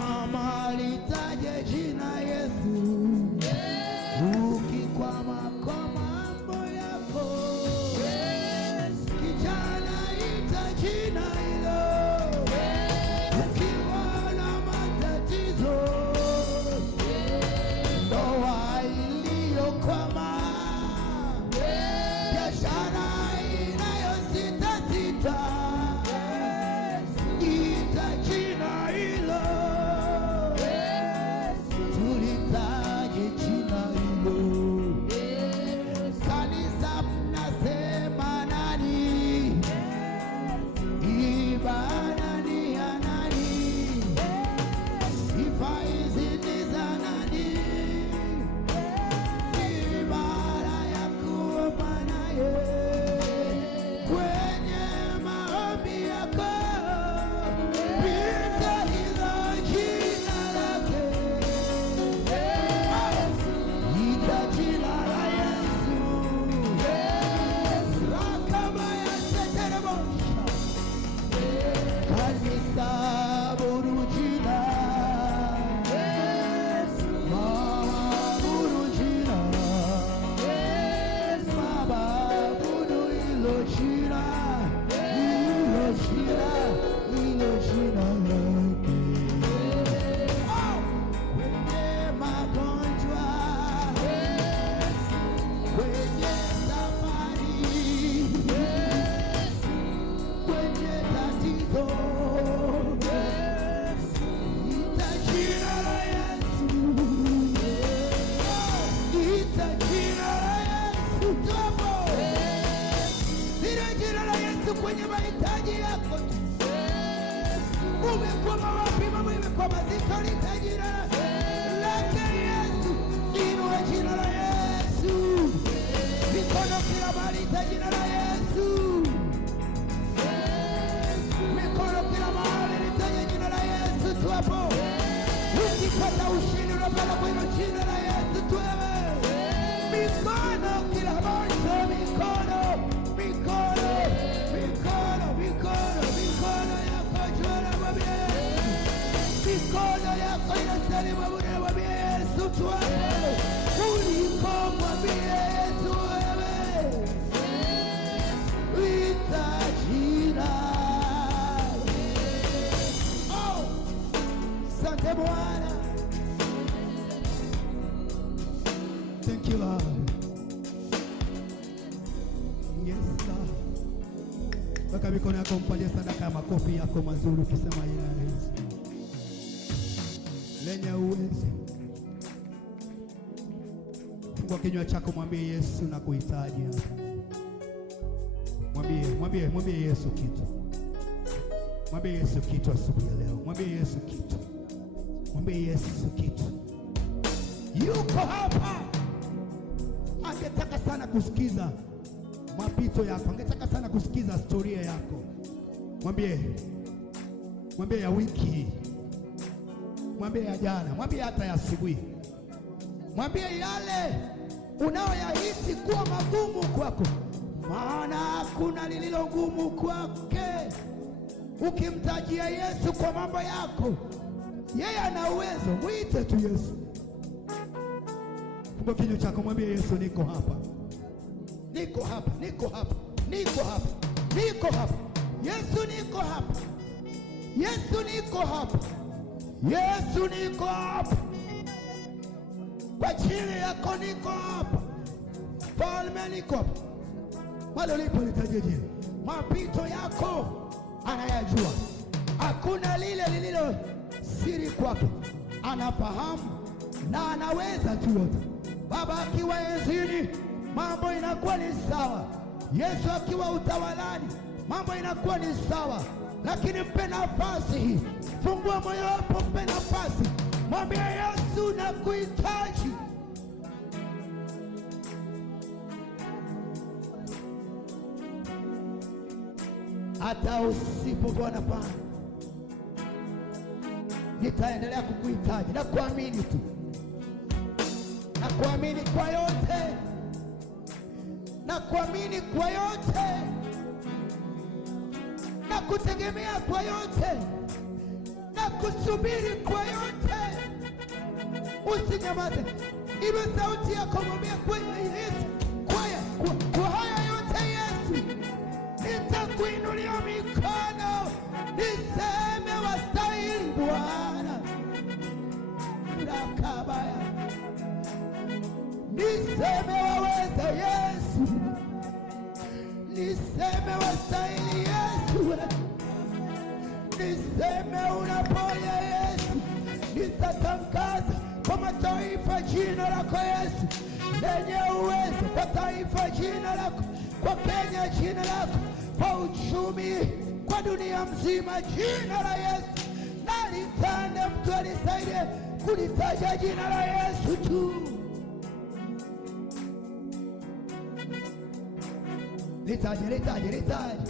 Simama litaje jina Yesu, ukikwama kwa mambo yako, kijana ita jina hilo, ukiwa na matatizo, ndoa iliyokwama, biashara inayositasita, ita jina hilo, tulitaje jina hilo. Kanisa mnasema nani? Ibada ni ya nani? Sifa hizi ni za nani? Ibada ya kuomba naye kwenye maombi yako, pita hilo jina lake, ita jina la Yesu. Rakaba ya seterebosha, kanisa buru jina, mama buru jina, baba buru hilo jina, hilo jina, hilo jina lake. Kwenye magonjwa, kwenye safari, kwenye tatizo, ita jina la Yesu, ita jina la Yesu. Tobo lile jina la Yesu kwenye mahitaji yako tu. Umekwama wapi? Mambo imekwama zito, lita jina lake Yesu. Inua jina la Yesu, mikono kila mahali, ita jina la Yesu, mikono kila mahali, litaje jina la Yesu tu hapo. Ukipata ushindi unapata kwa hilo jina la Yesu tu wewe. Mikono kila mahali, mikono, mikono, mikono, mikono, mikono yako jua mwambie Yesu. Mikono yako inastahili mwambie Yesu tu wewe. Uliko mwambie Yesu wewe. Ita jina. Oh, asante Bwana. Thank you Lord. Yes Lord. Weka mikono yako, mpatie sadaka ya makofi yako mazuri ukisema jina la Yesu lenye uwezo. Fungua kinywa chako, mwambie Yesu na kuhitaji. Mwambie Yesu kitu. Mwambie Yesu kitu asubuhi ya leo. Mwambie Yesu kitu. Mwambie Yesu kitu. Yuko hapa. Angetaka sana kusikiza mapito yako. Angetaka sana kusikiza historia yako. Mwambie ya wiki hii. Mwambie ya jana. Mwambie hata ya asubuhi. Mwambie yale unayoyahisi kuwa magumu kwako, maana hakuna lililo ngumu kwake. Ukimtajia Yesu kwa mambo yako, yeye ana uwezo. Mwite tu Yesu. Fungua kinywa chako, mwambie Yesu, niko hapa. Niko hapa, niko hapa, niko hapa, niko hapa. Yesu niko hapa. Yesu niko hapa. Yesu niko hapa. Kwa ajili yako niko hapa. Falme niko hapa. Wale ulipo litaje jina. Mapito yako anayajua. Hakuna lile lililo siri kwake. Anafahamu na anaweza tu yote. Baba akiwa enzini, mambo inakuwa ni sawa. Yesu akiwa utawalani, mambo inakuwa ni sawa. Lakini mpe nafasi hii. Fungua moyo wako, mpe nafasi. Mwambie Yesu na kuhitaji. Hata usipokuwa na pana, nitaendelea kukuhitaji na kuamini tu. Na kuamini kwa yote. Na kuamini kwa yote. Na kutegemea kwa yote. Na kusubiri kwa yote. Usinyamaze, iwe sauti yako, mwambie kwa Yesu, kwa haya yote Yesu, nitakuinulia mikono, niseme wastahili Bwana. Lakabaya, niseme waweza Yesu, niseme wastahili Yesu, niseme unaponya Yesu. Nitatangaza kwa mataifa jina lako Yesu, lenye uwezo kwa taifa jina lako, kwa Kenya jina lako, kwa uchumi, kwa dunia mzima jina la Yesu. Na litande mtu alisaidie kulitaja jina la Yesu tu. Litaje, litaje, litaje.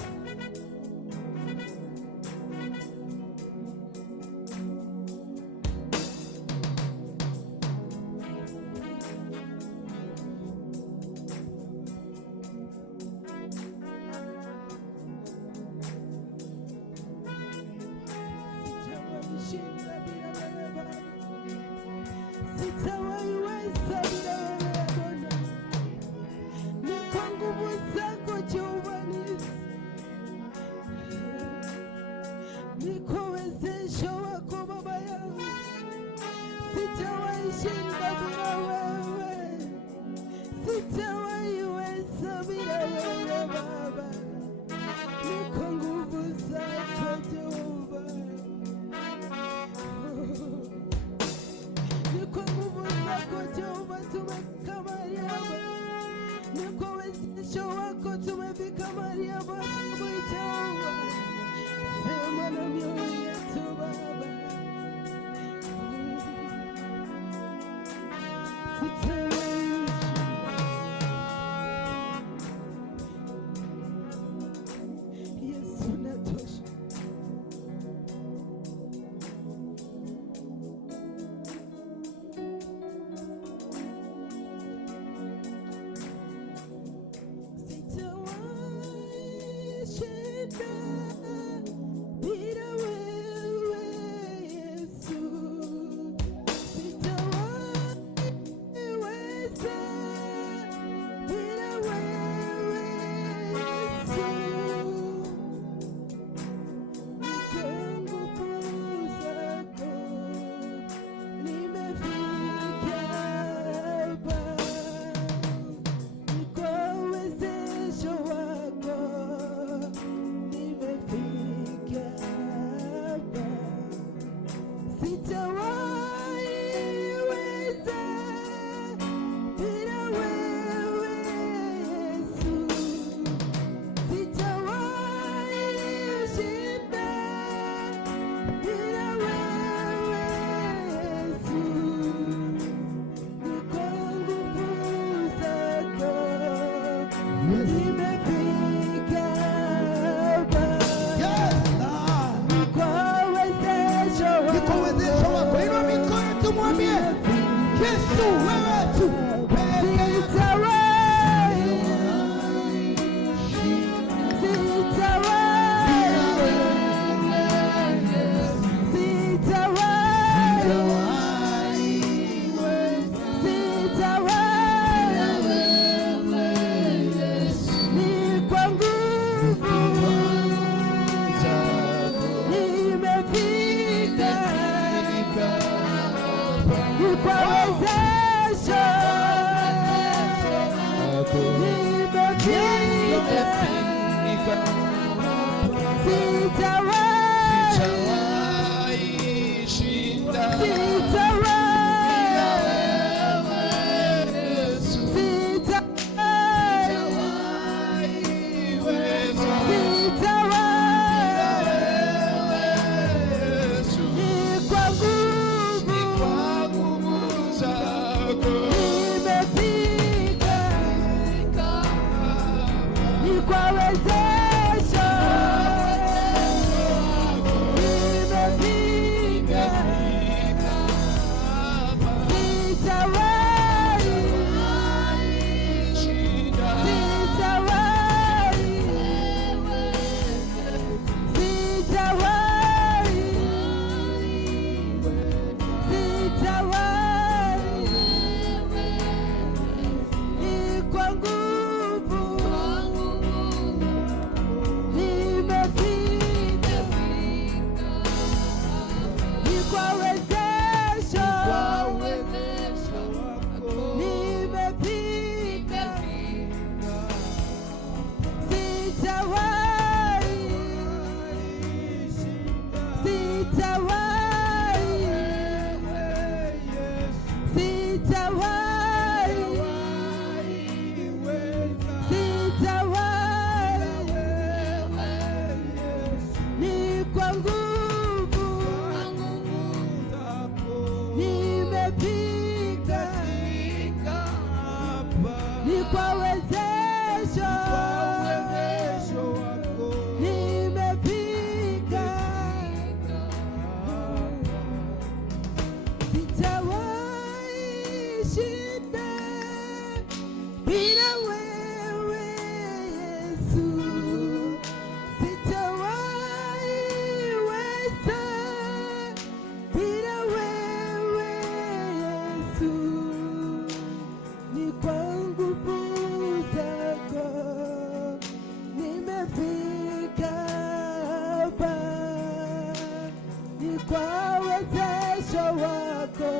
kwa uwezesho wako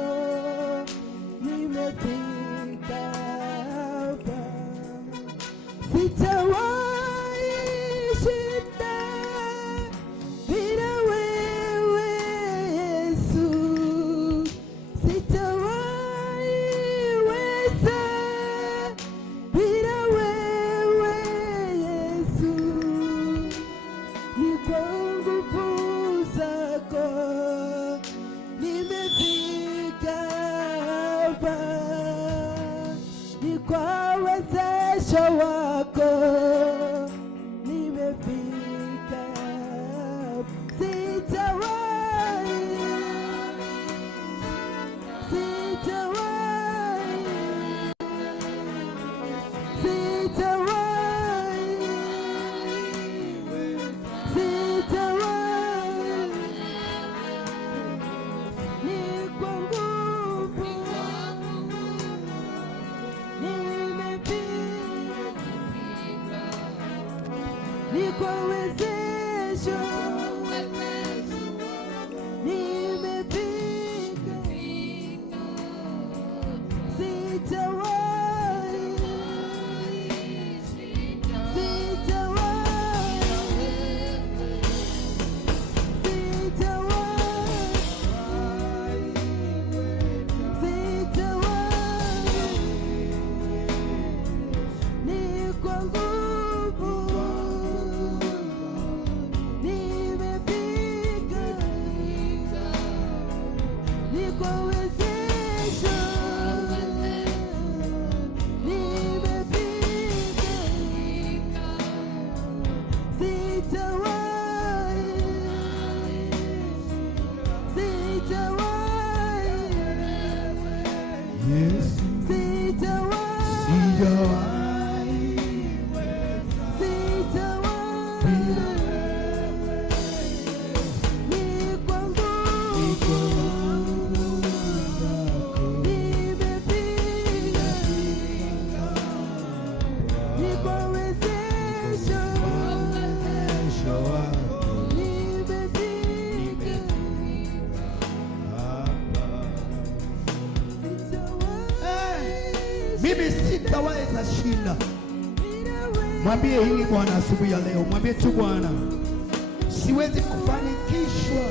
nimefika hapa. Sitawahi shinda bila wewe Yesu, sitawahi weza bila wewe Yesu. Ni kwa nguvu zako nimefika hapa, ni kwa uwezesho wako nimefika hapa. Sitawahi, sitawahi, sitawahi, sitawahi. Ni kwa nguvu nimefika, ni kwa uwezesho nimefika. Sitawahi, ni kwa nguvu nimefika, ni kwa uwezesho nimefika. Sitawahi, sitawahi, Yesu, sitawahi, sijawahi sitawahi. Ni kwa nguvu nimefika, ni kwa uwezesho nimefika. mimi sitaweza shinda. Mwambie hili Bwana asubuhi ya leo, mwambie tu Bwana, siwezi kufanikishwa,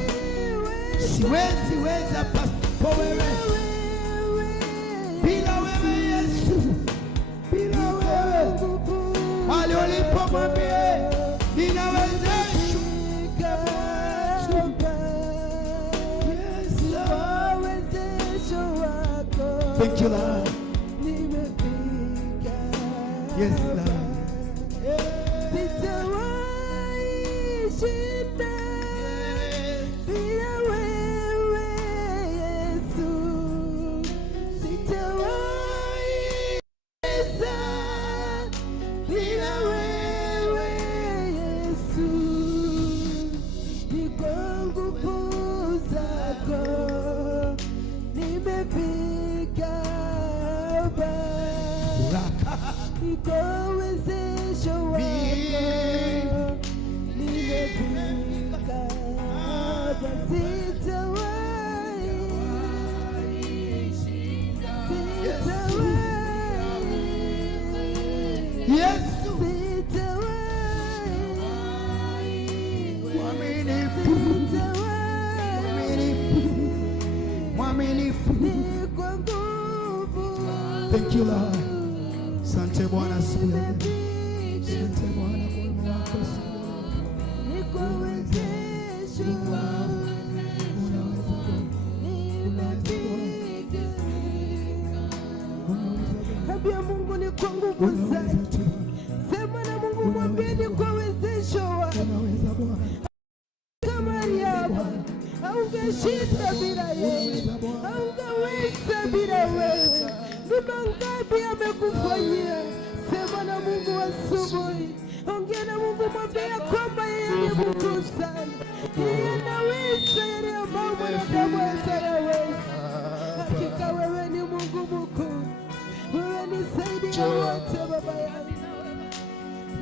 siwezi weza pasipo wewe, bila wewe Yesu, bila wewe. Mahali ulipo mwambie ninawezeshwa. Thank you Lord. Yes Lord. Sitawahi shinda bila wewe Yesu, sitawahi weza bila wewe Yesu. Ni kwa nguvu zako nimefika hapa, ni kwa uwezesho wako nimefika hapa. Sitawahi, sitawahi, Yesu, sitawahi, mwaminifu, mwaminifu. ni kwa nguvu. Thank you Lord. Asante Bwana asubuhi ya leo. Asante Bwana kwa wema wako asubuhi ya leo. Ni kwa uwezesho Unaweza Bwana. nimefika. Unaweza Bwana. Ambia Mungu ni kwa nguvu Unaweza zake. tu Bwana. Sema na Mungu, mwambie ni kwa uwezesho wake. Unaweza Bwana. Kama Mariamu haungeshinda bila yeye, haungeweza bila wewe. Ni mangapi amekufanyia? Sema na Mungu asubuhi, ongea na Mungu, mwambie kwamba yeye ni mkuu sana, yeye anaweza yale ambayo mwanadamu hataweza. Hakika wewe ni Mungu mkuu, wewe ni zaidi ya wote Baba yangu.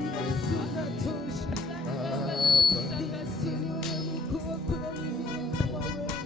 Yesu natosha, Yesu ni wewe mkuu, hakuna mwingine kama wewe.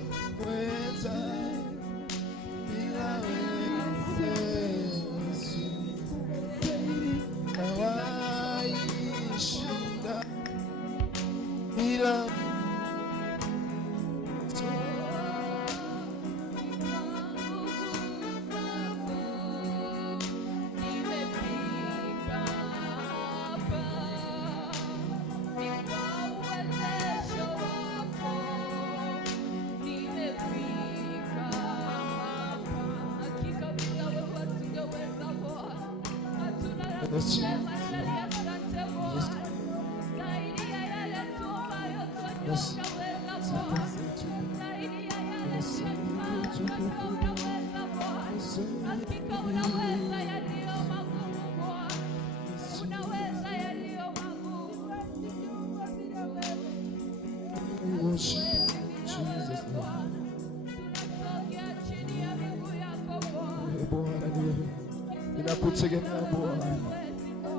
Ninakutegemea Bwana,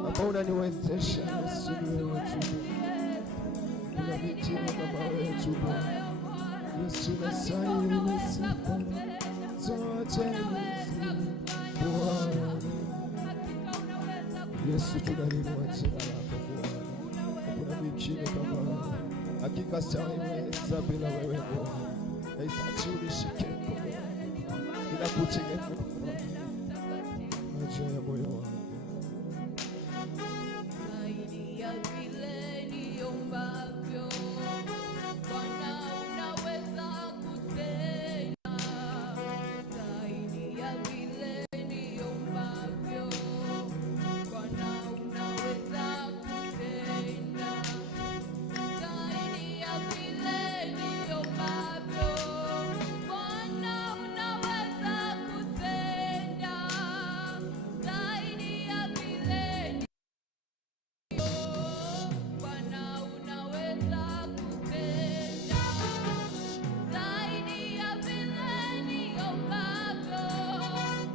ambao unaniwezesha Yesu, ni wewe tu. Kuna wengine kama wewe tu Bwana Yesu, nastahili sifa zote Bwana Yesu, tunainua jina lako Bwana. Kuna wengine kama wewe, hakika sitaweza bila wewe Bwana, nahitaji unishike mkono, ninakutegemea ya moyo wangu. Zaidi ya vile niombavyo, Bwana unaweza kutenda. Zaidi ya vile niombavyo, Bwana unaweza kutenda. Zaidi ya vile niombavyo, Bwana unaweza kutenda. Zaidi ya vile unaweza kutenda zaidi ya vile niombavyo,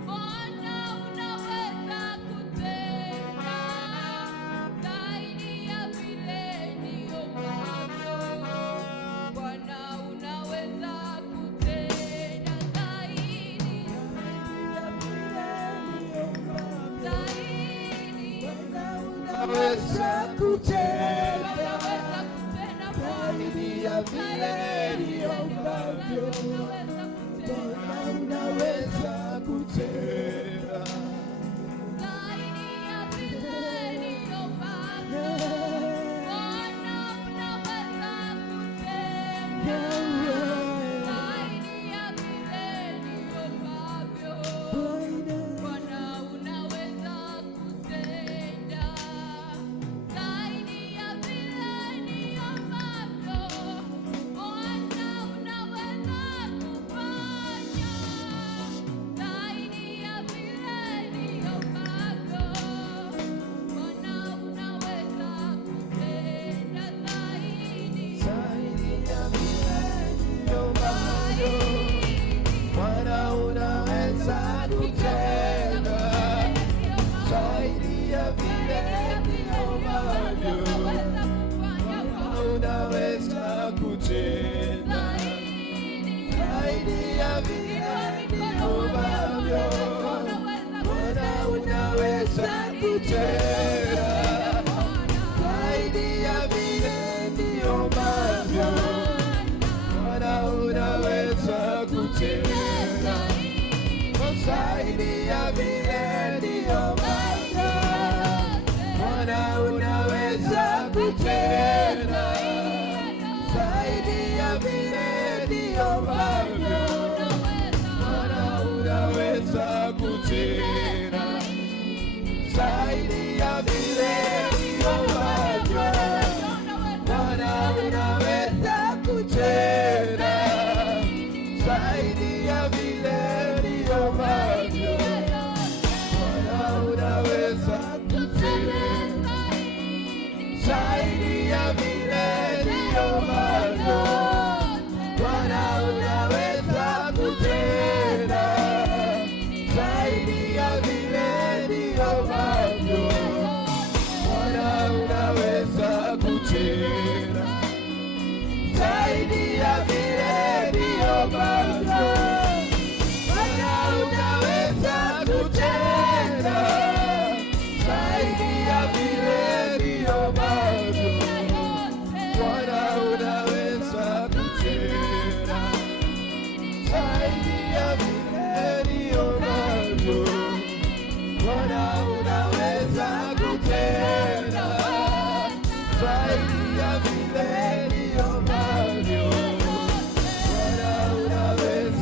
Bwana unaweza kutenda zaidi ya vile niombavyo, Bwana unaweza kutenda zaidi ya vile niombavyo, Bwana unaweza kutenda zaidi ya vile niombavyo, Bwana unaweza kufanya zaidi ya vile niombavyo, Bwana unaweza kutenda zaidi ya vile niombavyo, Bwana unaweza kutenda zaidi ya vile niombavyo, unaweza kutenda zaidi ya vile niombavyo, Bwana unaweza kutenda zaidi ya vile niombavyo, Bwana unaweza kutenda zaidi ya vile niombavyo, Bwana unaweza kutenda zaidi ya vile niombavyo, Bwana unaweza kutenda zaidi ya vile niombavyo, Bwana unaweza kutenda zaidi ya vile niombavyo, Bwana unaweza kutenda zaidi ya vile niombavyo, Bwana unaweza kutenda zaidi ya vile niombavyo, Bwana unaweza kutenda zaidi ya vile niombavyo, Bwana unaweza kutenda zaidi ya vile niombavyo, Bwana unaweza kutenda zaidi ya vile niombavyo, Bwana unaweza kutenda zaidi ya vile niombavyo, Bwana unaweza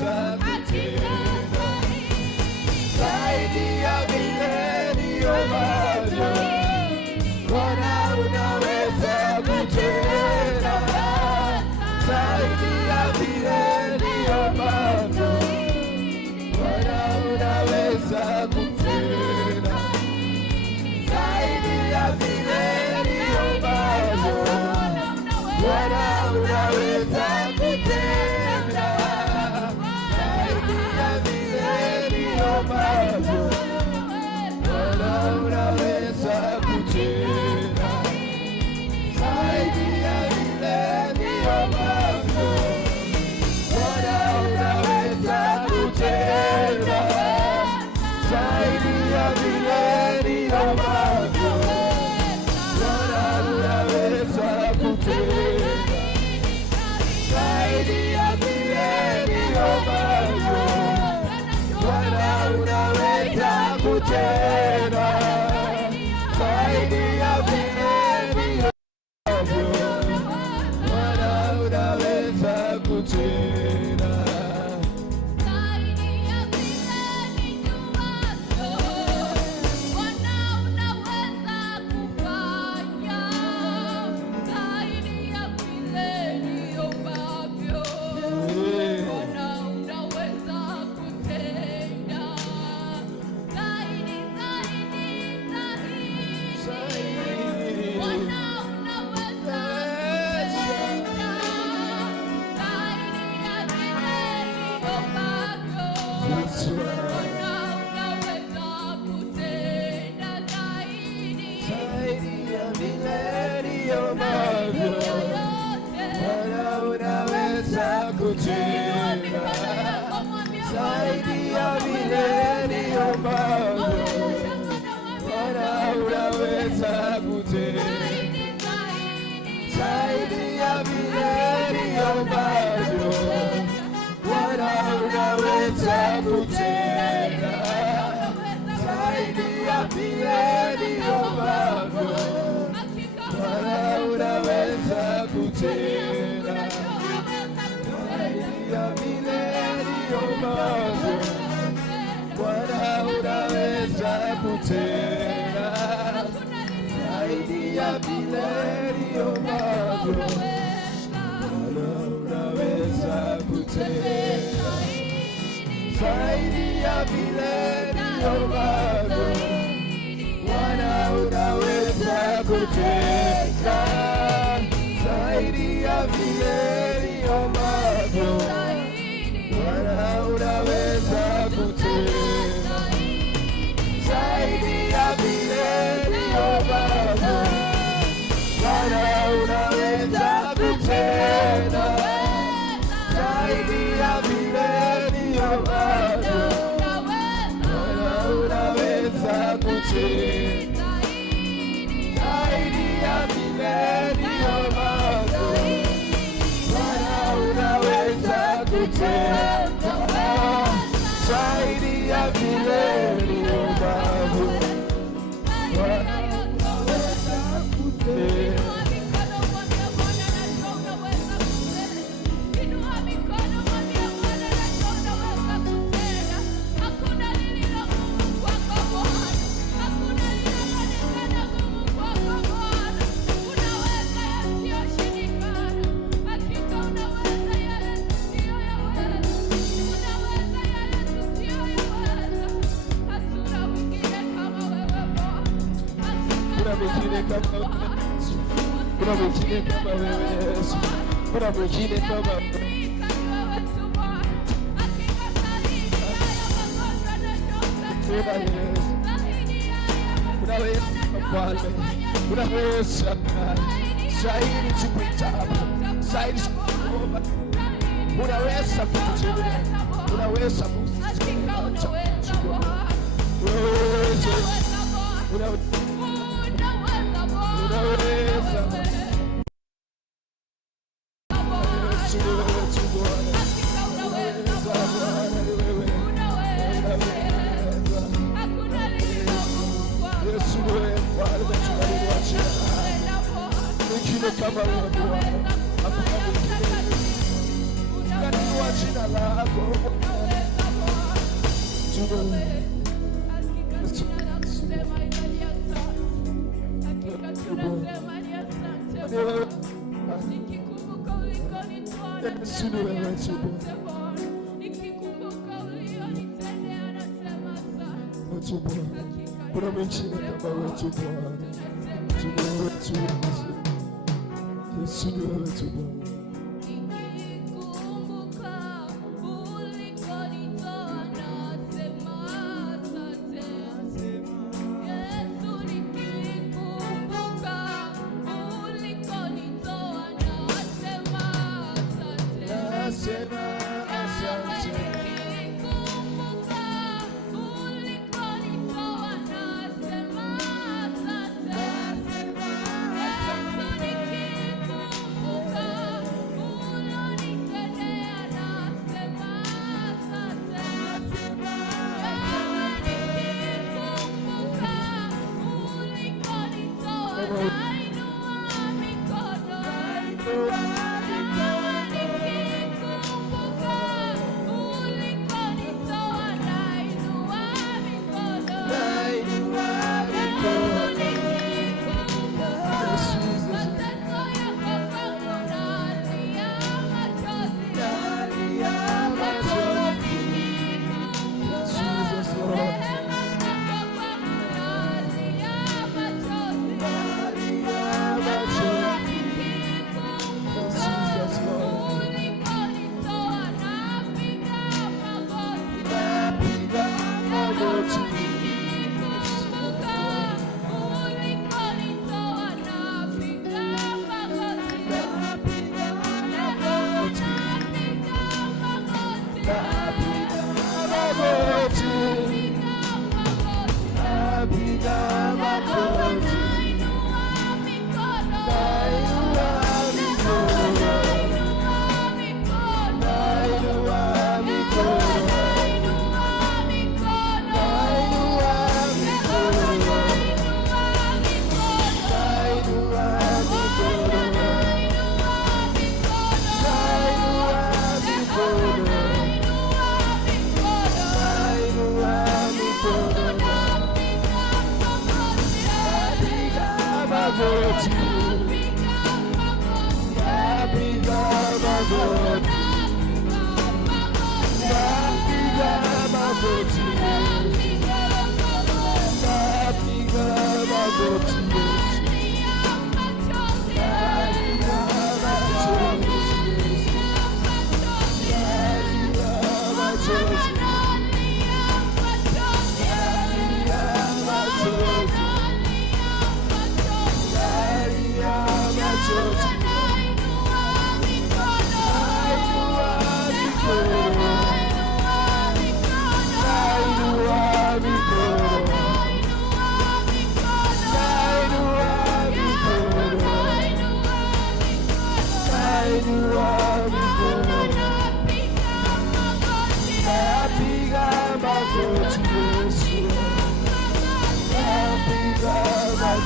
ambavyo Bwana unaweza kutenda, zaidi ya vile niombavyo Bwana unaweza kutenda, zaidi ya vile niombavyo Bwana unaweza kutenda, zaidi ya vile niombavyo Bwana unaweza kutenda, zaidi ya vile niombavyo Bwana unaweza kutenda, zaidi ya vile niombavyo Bwana unaweza kutenda, zaidi ya vile niombavyo Bwana unaweza kutenda, zaidi ya vile niombavyo Bwana unaweza kutenda, zaidi ya vile niombavyo Bwana unaweza kutenda, zaidi ya vile niombavyo Bwana unaweza kutenda, zaidi ya vile niombavyo Bwana unaweza kutenda. Kuna mwingine kama wewe Yesu, kuna mwingine kama unaweza Mfalme, unaweza zaidi tukuitapo, zaidi tukuomba, unaweza kututendea, unaweza kama wewe Bwana, hakuna mwingine katika jina lako. Kuna mwingine kama wewe Bwana, Yesu ni wewe tu Bwana.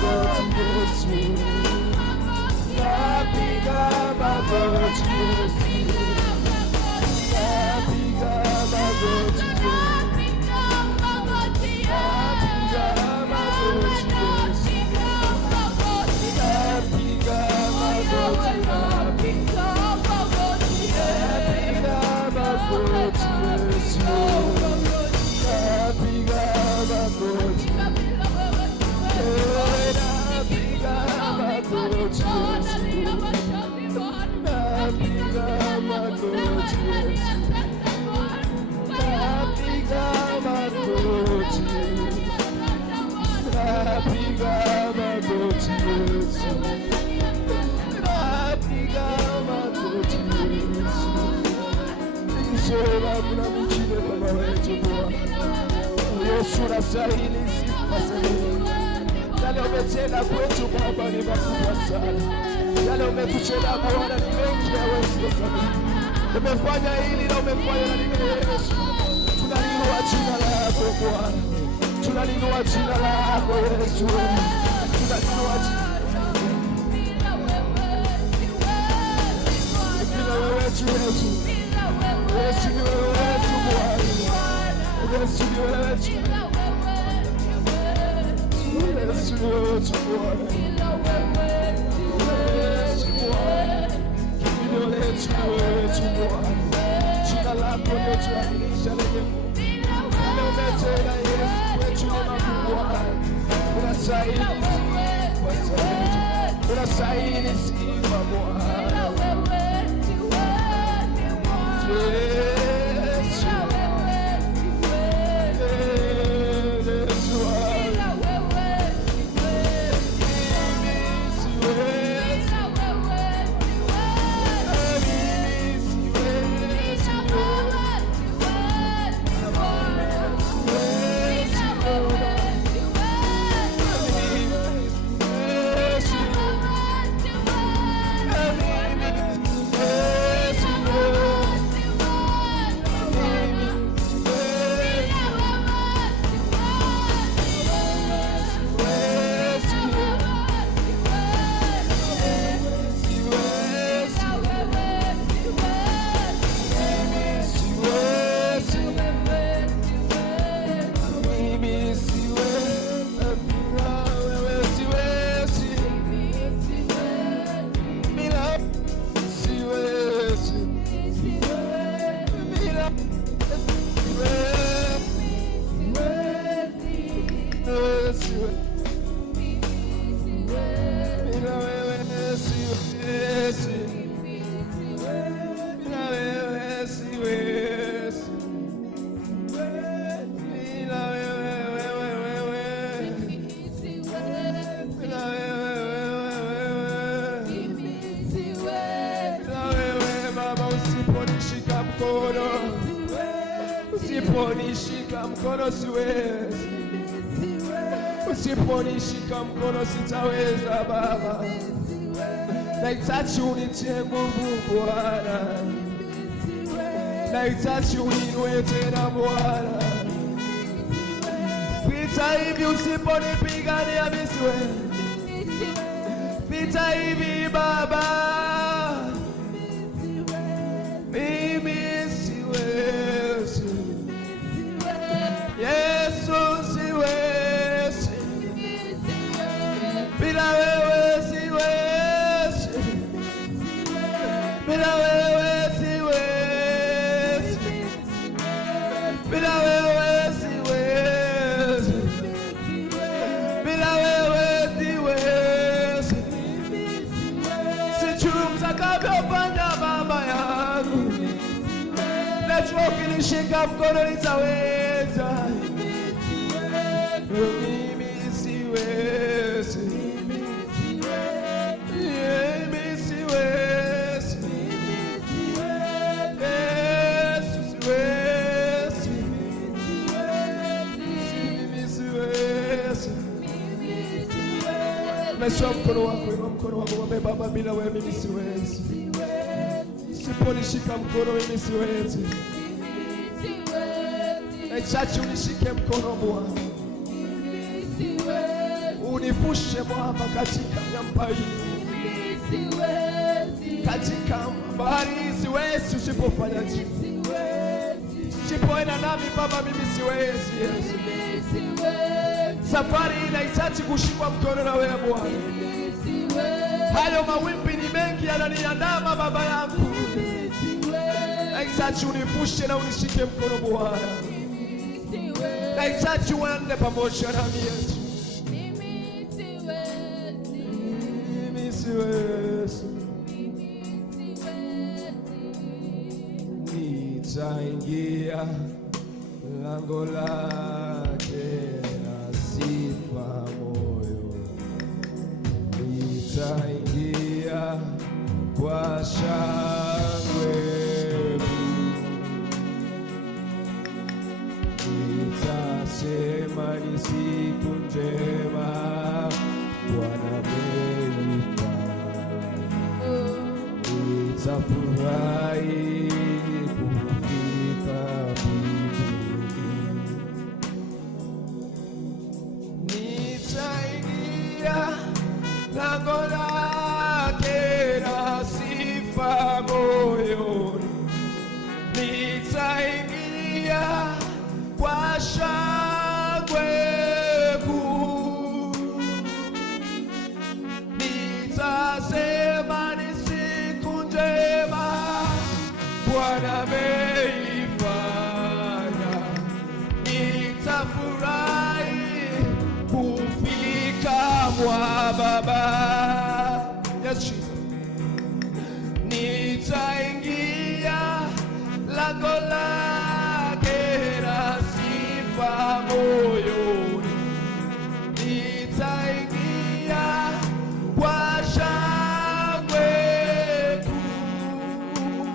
magoti Yesu, napiga magoti Yesu, napiga magoti Yesu, napiga magoti Yesu, napiga magoti, napiga magoti Yesu, napiga magoti. Yesu unastahili sifa sana. Yale umetenda kwetu Baba ni makubwa sana. Yale umetutenda Bwana ni mengi hawezi sana. Umefanya hili na umefanya na lingine Yesu. Tunalinua jina lako Bwana. Tunalinua jina lako Yesu. Tunalinua jina Yesu. Yesu ni wewe Yesu Bwana. Yesu ni wewe Yesu. Yesu ni wewe Yesu Bwana. Yesu Bwana. Kimbilio letu ni wewe Yesu Bwana. Jina lako ndio tunaisha lenye Mungu. Umetenda Yesu kwetu ni makubwa. Unastahili sifa. Unastahili sifa Bwana. Usiponishika mkono siwezi, usiponishika mkono sitaweza Baba. Nahitaji unitie nguvu Bwana, nahitaji uninue tena Bwana. Vita hivi usiponipigania mimi siwezi, vita hivi Baba mimi siwezi, Yesu siwezi, bila wewe siwezi, bila wewe siwezi, bila wewe siwezi, bila wewe siwezi. Sijui mtakavyofanya Baba yangu, najua ukinishika mkono nitaweza. Mimi siwezi, mimi siwezi, Yesu siwezi, mimi siwezi. Mesha mkono wako, ima mkono wako, mwambie Baba bila wewe mimi siwezi. Usiponishika mkono mimi siwezi. Nahitaji unishike mkono Bwana, univushe Bwana katika miamba hii, katika bahari siwezi usipofanya jibu, usipoenda nami Baba mimi siwezi. Yesu, safari inahitaji kushikwa mkono na wewe Bwana. Hayo mawimbi ni mengi yananiandama Baba yangu, nahitaji univushe na unishike mkono Bwana, nahitaji uende pamoja nami Yesu. Mimi siwezi, nitaingia lango lake la sifa moyo, nitaingia kwa shangwe, nitasema ni siku njema Bwana ameifanya, nitafurahi kufika mbinguni, nitaingia lango lake la sifa moyoni, nitaingia kwa shangwe kuu, nitasema ni siku njema Bwana ameifanya, nitafurahi kufika mwa Baba. Yes, Jesus. Nitaingia lango lake la sifa moyoni, nitaingia kwa shangwe kuu,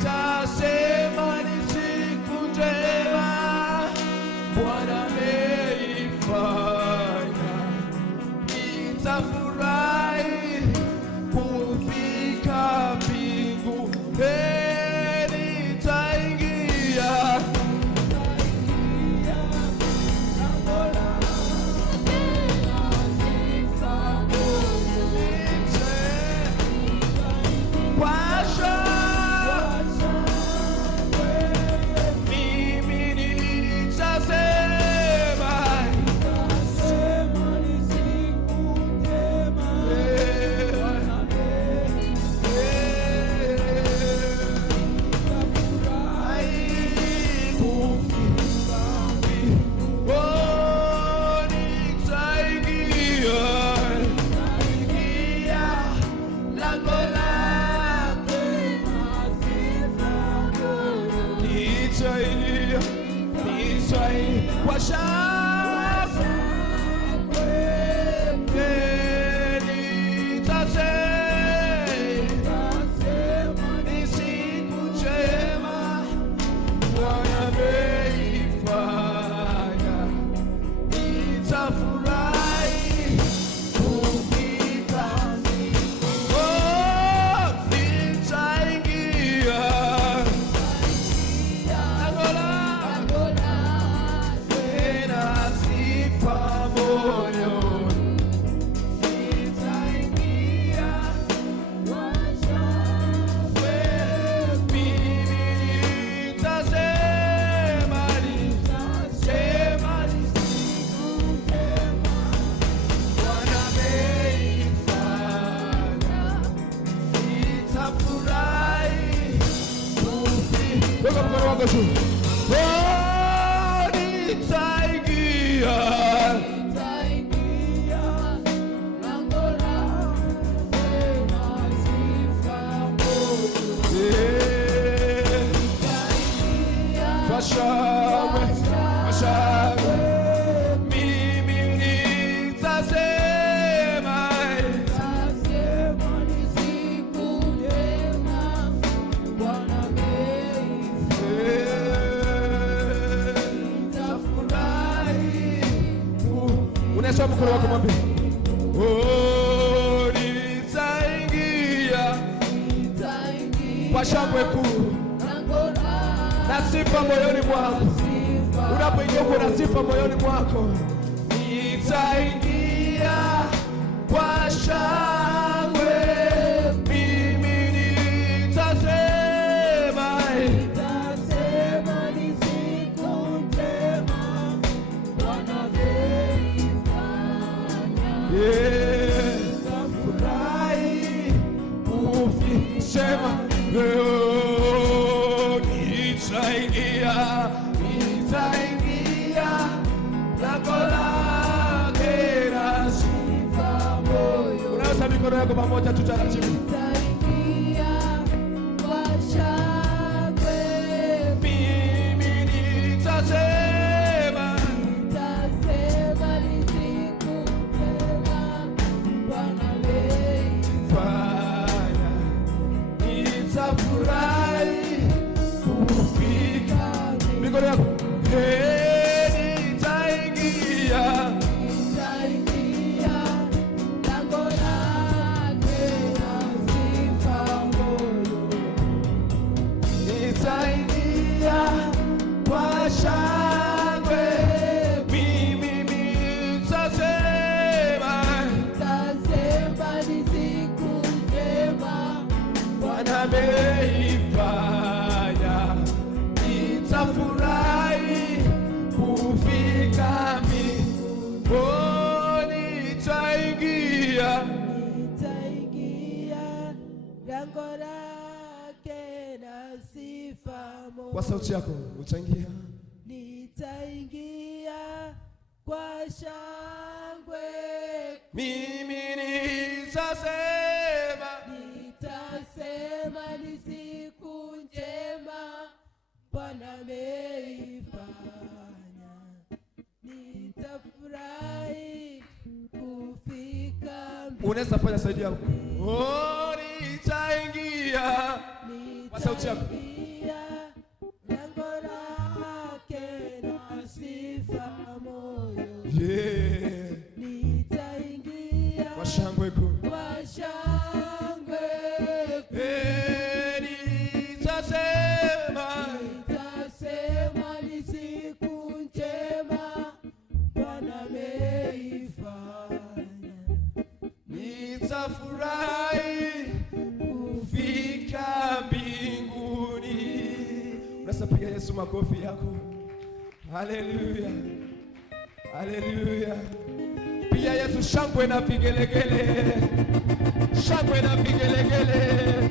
nitasema ni siku njema Bwana ameifanya, nitafurahi kufika mbinguni. Unaisha mkono wako mwambie, oh, nitaingia kwa shangwe kuu na sifa moyoni mwako. Unapoingia uko na sifa moyoni mwako, nitaingia kwa shangwe, mimi nitasema ni siku njema Bwana ameifanya. Nitafurahi ukisema nitaingia lango lake la sifa moyo. Unaweza mikono yako pamoja tu taratibu. Nitaingia kwa shangwe, Mimi nitasema ni siku njema Bwana ameifanya. nitafurahi kufika. Mikono yako. Nitaingia lango lake la sifa moyo. nitaingia kwa shangwe, mimi nitasema Ni siku njema Bwana ameifanya. Nitafurahi kufika mbinguni, nitaingia lango lake la sifa moyo. kwa sauti yako. Utaingia Nitaingia kwa shangwe, mimi nitasema ni siku njema Bwana ameifanya. Nitafurahi kufika unaweza fanya zaidi yako. Nitaingia kwa sauti yako. lango lake la sifa moyo. Nitaingia Kwa shangwe kuu. kwa shangwe, Nitasema ni siku njema Bwana ameifanya. nitafurahi kufika mbinguni. Unaweza piga Yesu makofi yako. Haleluya, haleluya. Piga Yesu shangwe na vigelegele, shangwe na vigelegele,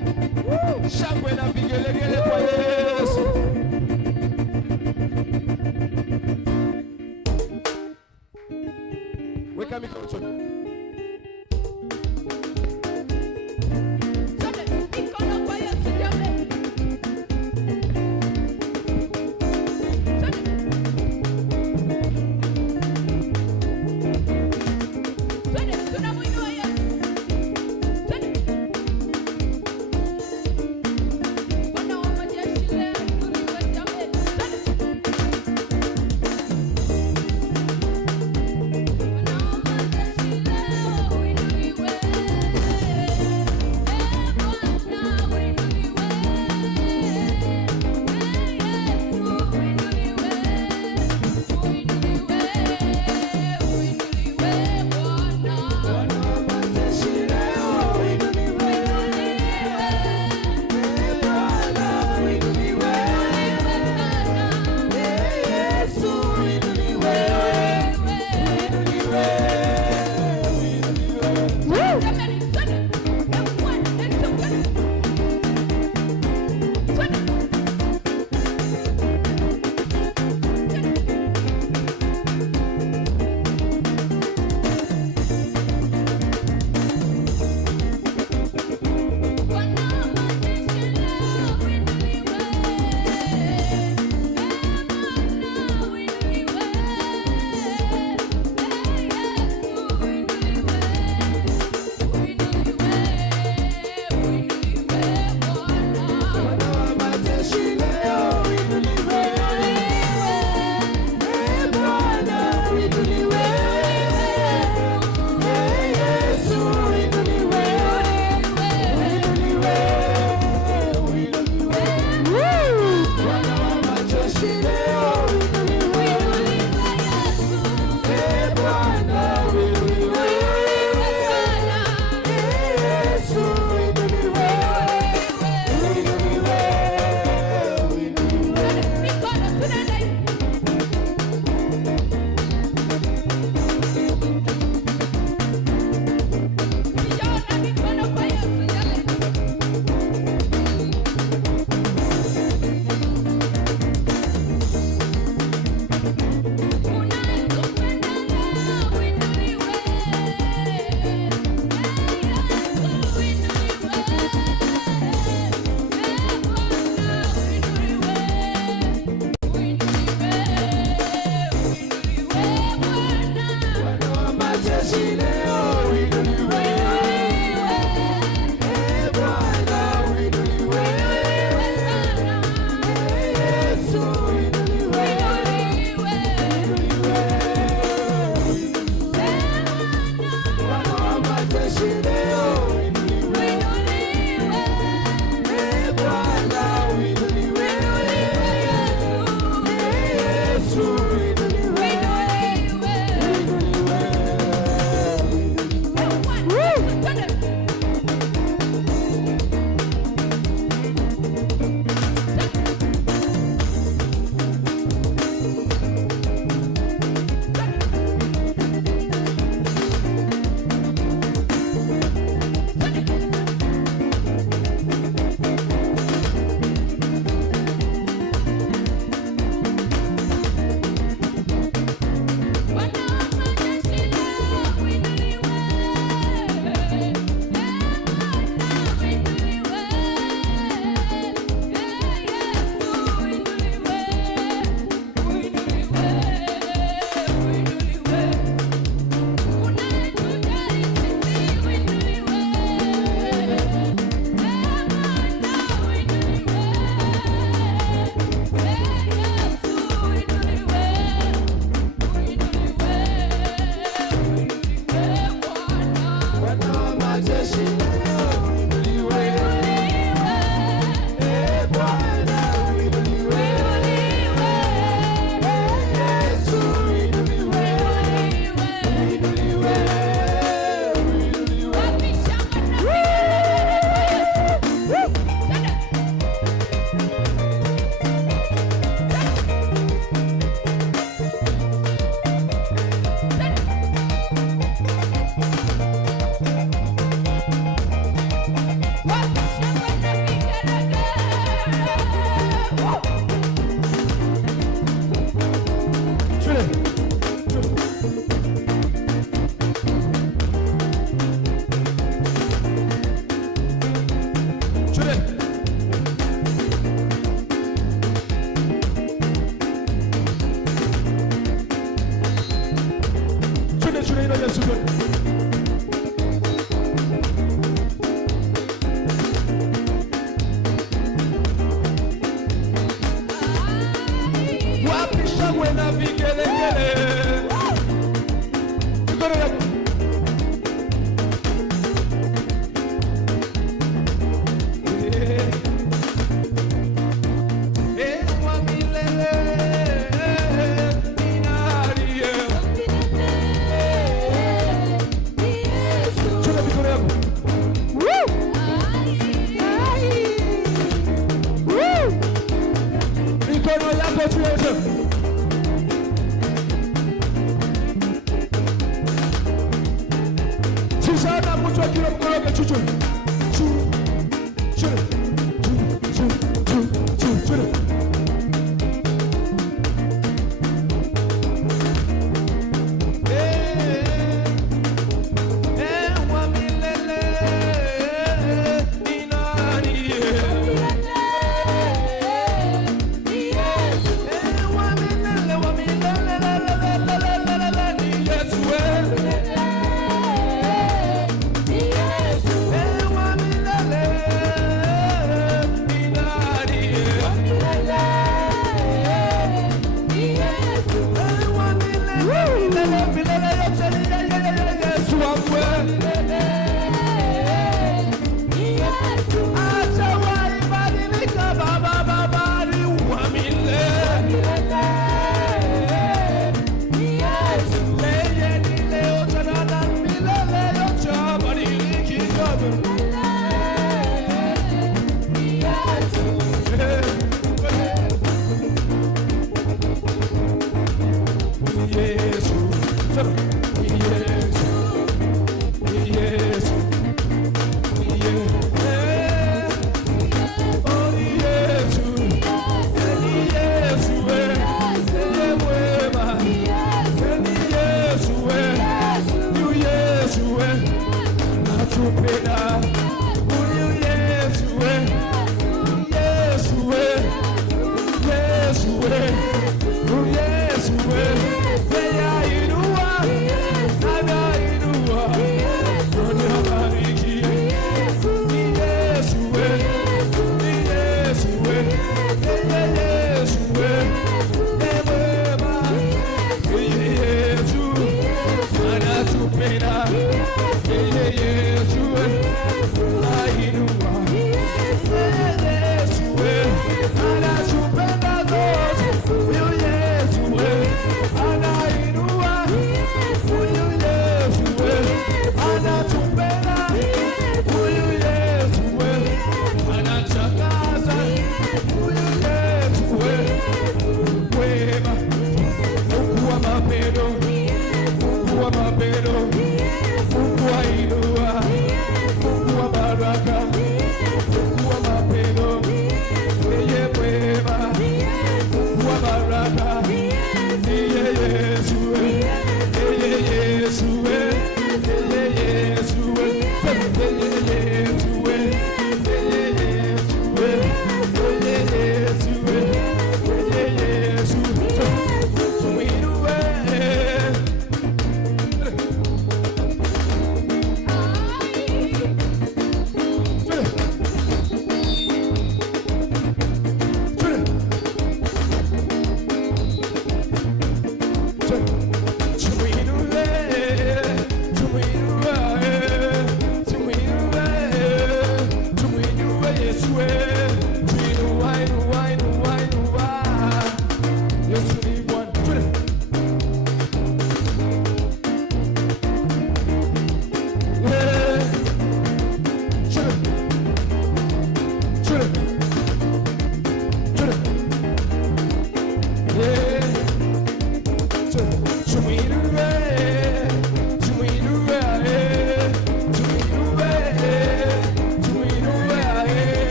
shangwe na vigelegele kwa Yesu. Weka mikono chini. Mikono kwa Yesu jamani. Tunamuinua Yesu. Bwana wa majeshi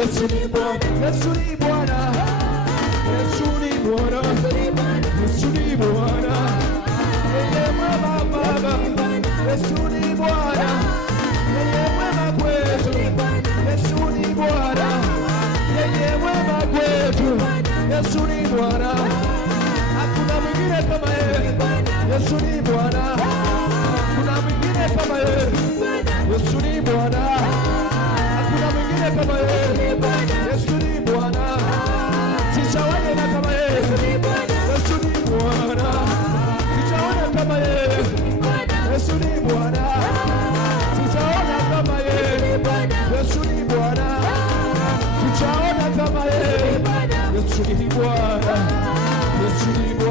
Yesu ni Bwana, Yesu ni Bwana, Yesu ni Bwana, Yesu ni Bwana, yeye mwema Baba, Yesu ni Bwana, yeye mwema kwetu, Yesu ni Bwana, yeye mwema kwetu, Yesu ni Bwana, hakuna mwingine kama yeye, Yesu ni Bwana, hakuna mwingine kama yeye, Yesu ni Bwana, hakuna mwingine kama yeye, Yesu ni Bwana, sijawahi na kama yeye, Yesu ni Bwana, sijaona kama yeye, Yesu ni Bwana, sijaona kama yeye, Yesu ni Bwana, sijaona kama yeye, Yesu ni Bwana, Yesu ni Bwana.